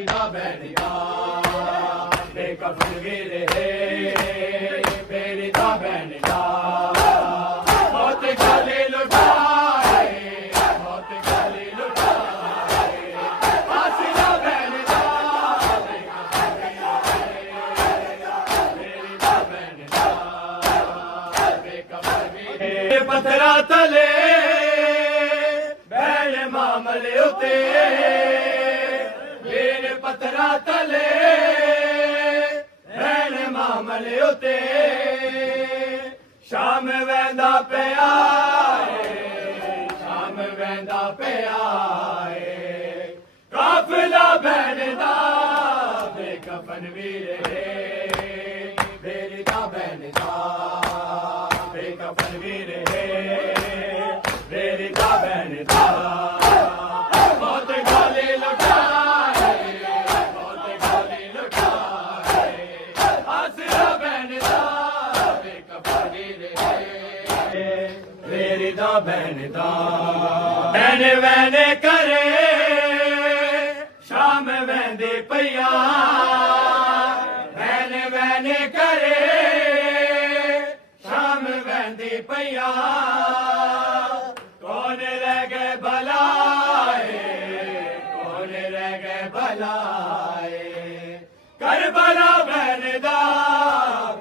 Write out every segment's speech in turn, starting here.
ਮੇਰੀ ਦਾ ਬੈਨ ਦਾ ਬੇਕਫਨ ਵੀਰ ਹੈ ਮੇਰੀ ਦਾ ਬੈਨ ਦਾ ਬਹੁਤ ਗਾਲੀ ਲੁਟਾਏ ਬਹੁਤ ਗਾਲੀ ਲੁਟਾਏ ਅਸੀਂ ਦਾ ਬੈਨ ਦਾ ਮੇਰੀ ਦਾ ਬੈਨ ਦਾ ਬੇਕਫਨ ਵੀਰ ਪੱਥਰਾਂ ਤਲੇ ਬੈਣ ਮਾਮਲੇ ਉਤੇ ਮੇਰੇ ਪੱਥਰਾਂ ਤਲੇ ਬੈਣ ਮਾਮਲੇ ਉਤੇ ਸ਼ਾਮ ਵਹਿੰਦਾ ਪਿਆ ਏ ਸ਼ਾਮ ਵਹਿੰਦਾ ਪਿਆ ਏ ਕਾਫਲਾ ਬੈਣ ਦਾ ਬੇਕਫਨ ਵੀਰ ਹੈ ਮੇਰੀ ਦਾ ਬੈਣ ਦਾ ਬੇਕਫਨ ਵੀਰ ਹੈ ਮੇਰੀ ਦਾ ਬੈਨ ਦਾ ਬਹੁਤ ਗਾਲੀ ਲੁਟਾਏ ਬਹੁਤ ਗਾਲੀ ਲੁਟਾਏ ਆਸਰਾ ਬੈਨ ਦਾ ਬੇਕਫਨ ਵੀਰ ਹੈ ਮੇਰੀ ਦਾ ਬੈਨ ਦਾ ਬੈਨ ਵੈਨ ਕਰੇ ਸ਼ਾਮ ਵਹਿੰਦੀ ਪਈਆ ਬੈਨ ਵੈਨ ਕਰੇ ਸ਼ਾਮ ਵਹਿੰਦੀ ਪਈਆ ਕੌਣ ਰਹਿ ਗਏ ਭਲਾਏ ਕੌਣ ਰਹਿ ਗਏ ਭਲਾਏ ਕਰਬਲਾ ਬੈਨ ਦਾ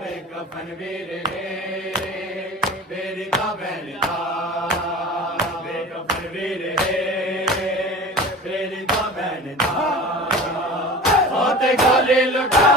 ਬੇਕਫਨ ਵੀਰ ਹੈ ਮੇਰੀ ਦਾ ਬੈਨ ਦਾ ਬੇਕਫਨ ਵੀਰ ਹੈ ਮੇਰੀ ਦਾ ਬੈਨ ਦਾ ਬਹੁਤ ਗਾਲੀ ਲੁਟਾ